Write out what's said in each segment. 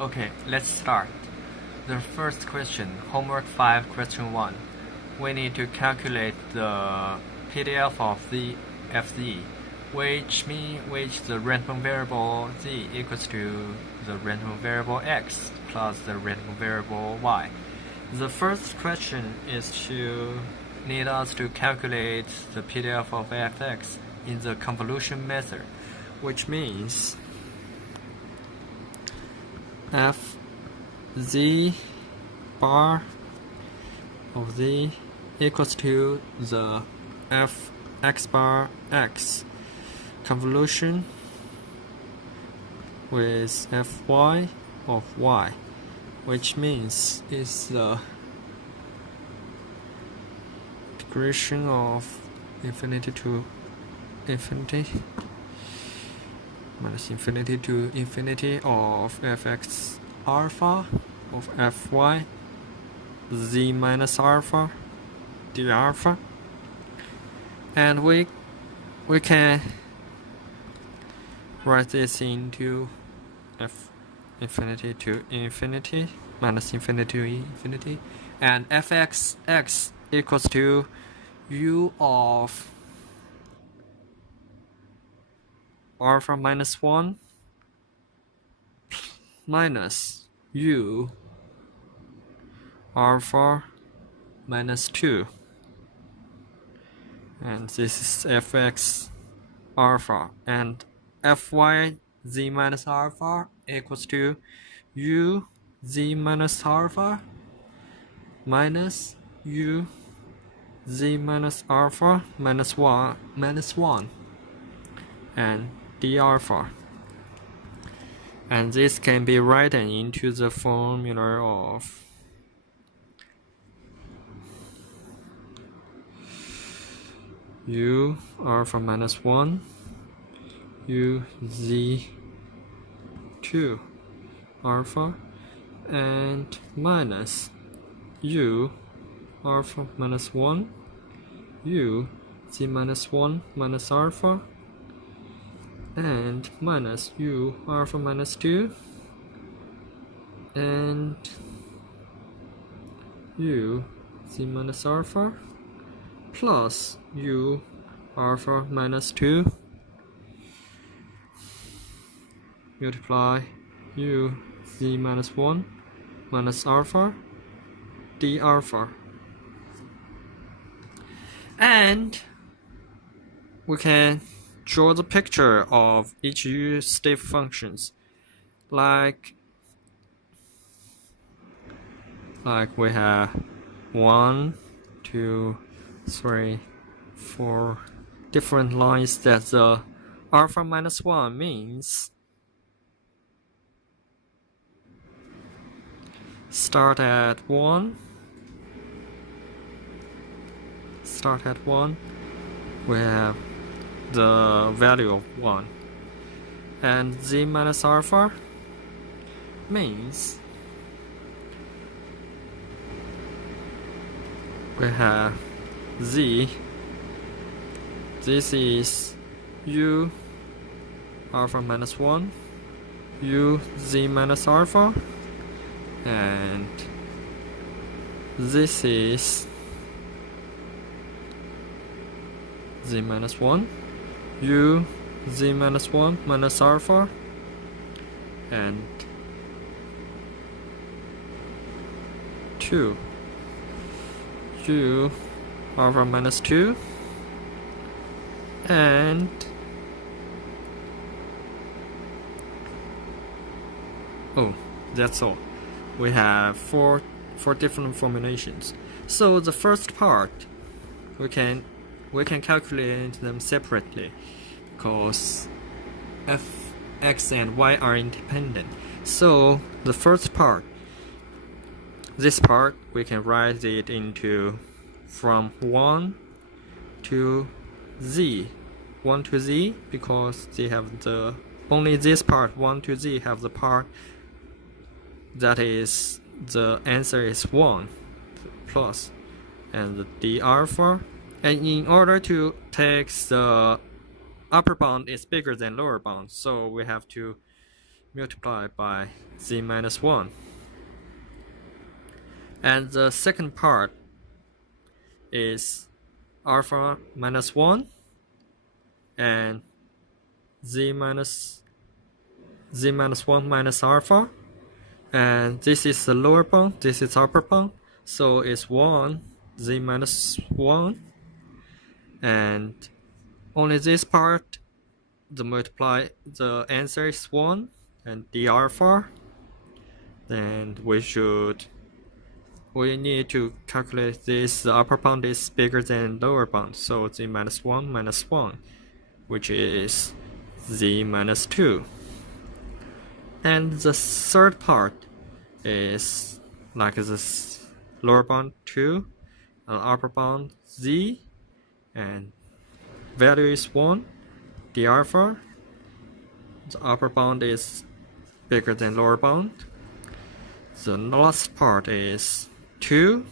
Okay, let's start. The first question, homework 5, question 1. We need to calculate the PDF of the FZ, which the random variable z equals to the random variable x plus the random variable y. The first question is to need us to calculate the PDF of fx in the convolution method, which means f z bar of z equals to the f x bar x convolution with fy of y, which means is the integration of infinity to infinity minus infinity to infinity of fx alpha of fy z minus alpha d alpha, and we can write this into f infinity to infinity minus infinity to infinity, and fx x equals to u of alpha minus 1 minus u alpha minus 2, and this is fx alpha, and fy z minus alpha equals to u z minus alpha minus u z minus alpha minus 1 and d alpha, and this can be written into the formula of u alpha minus 1 u z 2 alpha and minus u alpha minus 1 u z minus 1 minus alpha and minus u alpha minus 2 and u z minus alpha plus u alpha minus 2 multiply u z minus 1 minus alpha d alpha, and we can draw the picture of each u step functions like we have 1 2 3 4 different lines that the alpha minus 1 means start at 1, we have the value of 1, and z minus alpha means we have z, this is u alpha minus 1 u z minus alpha, and this is z minus 1 u z minus 1 minus alpha, and 2 u alpha minus 2, and that's all. We have four different formulations. So the first part we can calculate them separately because f, x, and y are independent. So the first part, this part, we can write it into from 1 to z because they have the only this part 1 to z have the part that is the answer is 1 plus, and the d alpha, and in order to take the upper bound is bigger than lower bound, so we have to multiplied by z minus 1. And the second part is alpha minus 1 and z minus 1 minus alpha. And this is the lower bound, this is upper bound. So it's 1, z minus 1. And only this part, the answer is 1 and the alpha. Then we need to calculate this. The upper bound is bigger than lower bound, so z minus 1 minus 1, which is z minus 2. And the third part is like this: lower bound 2, upper bound z, and value is 1, the alpha. The upper bound is bigger than lower bound. The last part is 2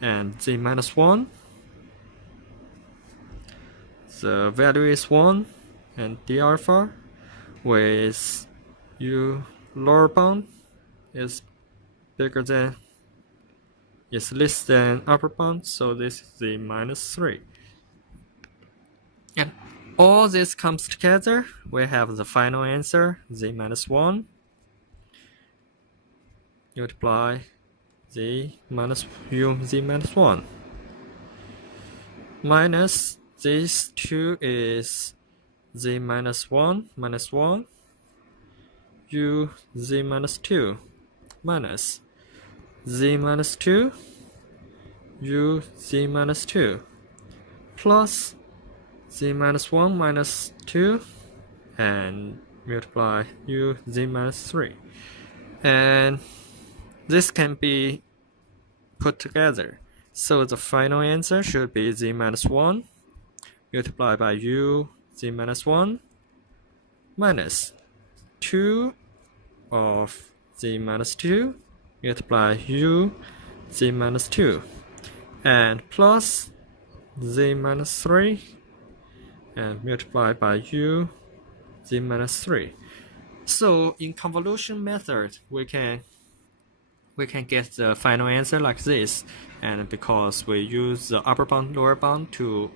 and z minus 1. The value is 1 and d alpha, with u lower bound is less than upper bound, so this is z minus 3. And all this comes together, we have the final answer, z minus 1 multiply z minus 1 minus this 2 is z minus 1 minus 1 u z minus 2 minus z minus 2 u z minus 2 plus z minus 1 minus 2 and multiply u z minus 3. And this can be put together. So the final answer should be z minus 1 multiplied by u z minus 1 minus 2 of z minus 2 multiply u z minus 2 and plus z minus 3 and multiply by u z minus 3. So in convolution method, we can get the final answer like this, and because we use the upper bound lower bound to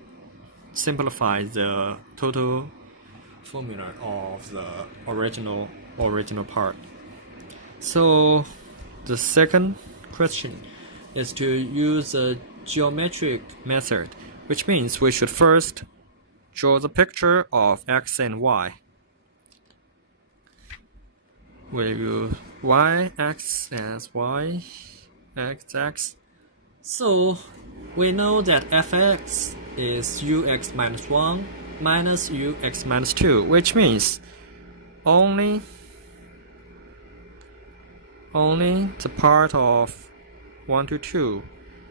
simplify the total formula of the original part. So the second question is to use the geometric method, which means we should first draw the picture of x and y. We use y-axis as y-x. So we know that fx is ux minus 1 minus ux minus 2, which means only the part of 1 to 2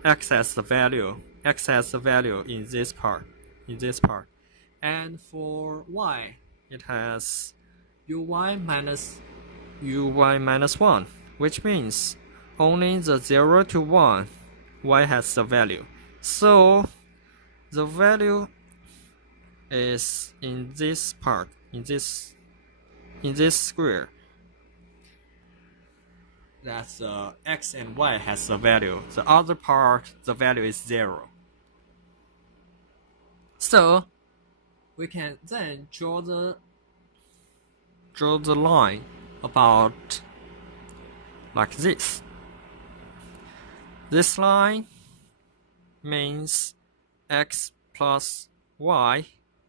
x has the value in this part. And for y, it has uy minus 1, which means only the 0 to 1 y has the value. So the value is in this part, in this square. That's x and y has the value. The other part, the value is 0. So we can then draw the line about like this. This line means x plus y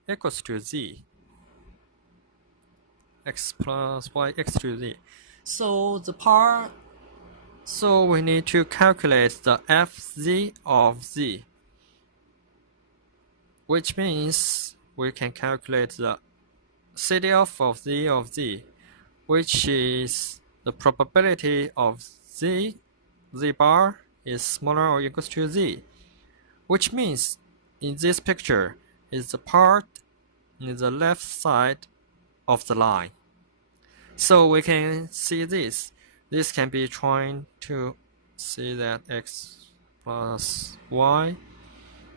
equals to z. X plus y equals to z. So we need to calculate the fz of z, which means we can calculate the CDF of z, which is the probability of z bar is smaller or equals to z, which means in this picture is the part in the left side of the line. So we can see this. This can be trying to see that x plus y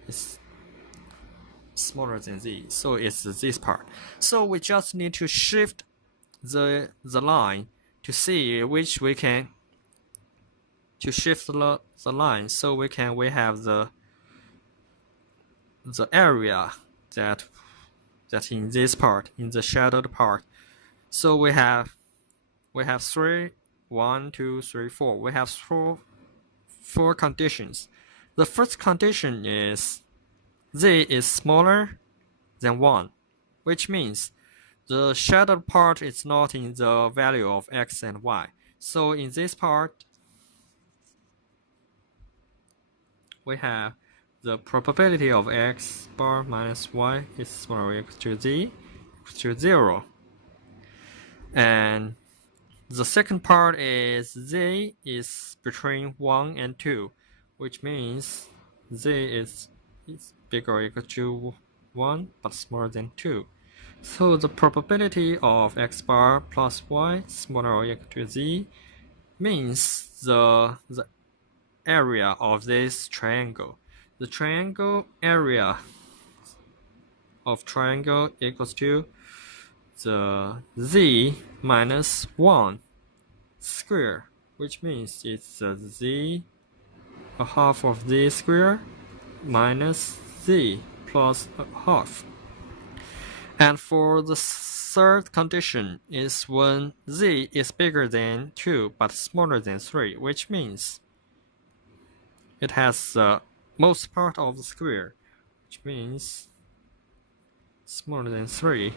is smaller than z, so it's this part. So we just need to shift the line to see which we can to shift the line, so we have the area that in this part, in the shadowed part. So we have 3, 1, 2, 3, 4. We have four conditions. The first condition is z is smaller than 1, which means the shadowed part is not in the value of x and y. So in this part, we have the probability of x bar minus y is smaller or equal to z equals to 0. And the second part is z is between 1 and 2, which means z is bigger or equal to 1 but smaller than 2. So the probability of x bar plus y smaller or equal to z means the area of this triangle. The triangle area of triangle equals to the z minus 1 square, which means it's z, a half of z square minus z plus a half. And for the third condition is when z is bigger than 2 but smaller than 3, which means it has the most part of the square, which means smaller than 3,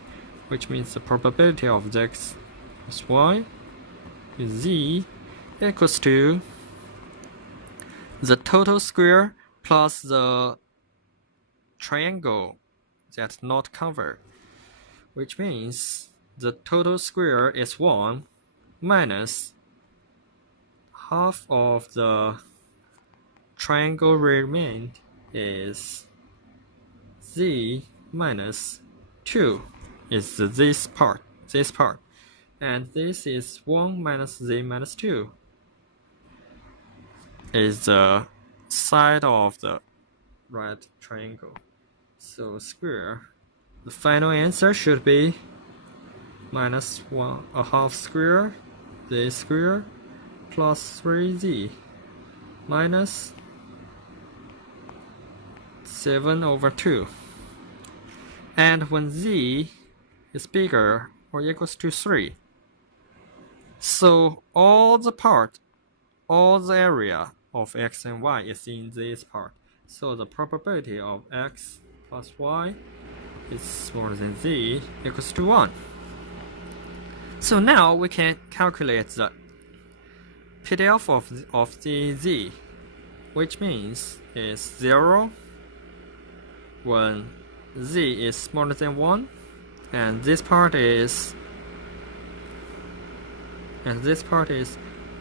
which means the probability of x plus y is z equals to the total square plus the triangle that's not covered, which means the total square is 1 minus half of the triangle remained is z minus 2 is this part, and this is 1 minus z minus 2 is the side of the right triangle. So square, the final answer should be minus 1 a half square z square plus 3z minus 7 over 2. And when z is bigger or equals to 3, so all the area of x and y is in this part. So the probability of x plus y is smaller than z equals to 1. So now we can calculate the PDF of the z, which means is 0 when z is smaller than 1, and this part is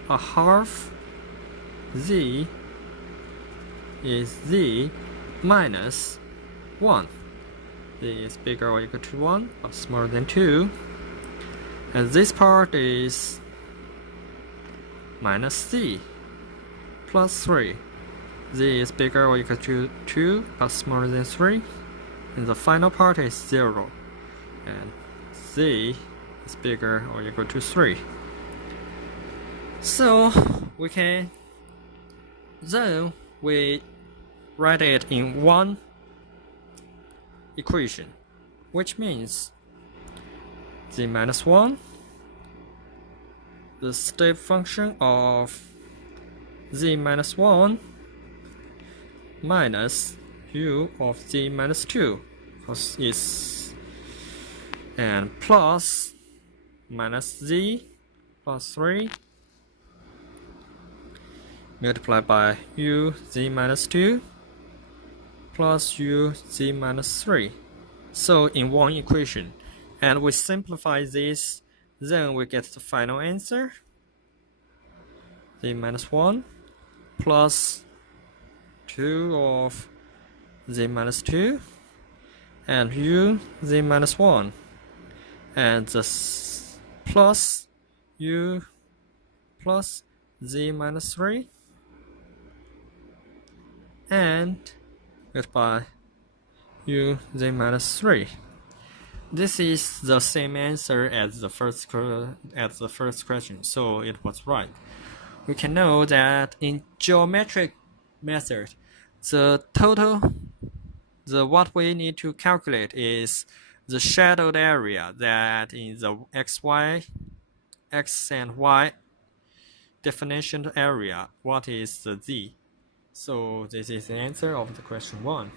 a half z is z minus 1. Z is bigger or equal to 1 but smaller than 2, and this part is minus z plus 3. Z is bigger or equal to 2 but smaller than 3, and the final part is 0, and z is bigger or equal to 3. So we write it in one equation, which means z minus 1, the step function of z minus 1 minus u of z minus 2, because it's, and plus minus z plus 3 multiplied by u z minus 2 plus u z minus 3. So in one equation, and we simplify this, then we get the final answer, z minus 1 plus 2 of z minus 2 and u z minus 1, and the plus u plus z minus 3 and multiply u z minus 3. This is the same answer as the first question, so it was right. We can know that in geometric method, what we need to calculate is the shadowed area that in the x and y definition area, what is the z? So this is the answer of the question 1.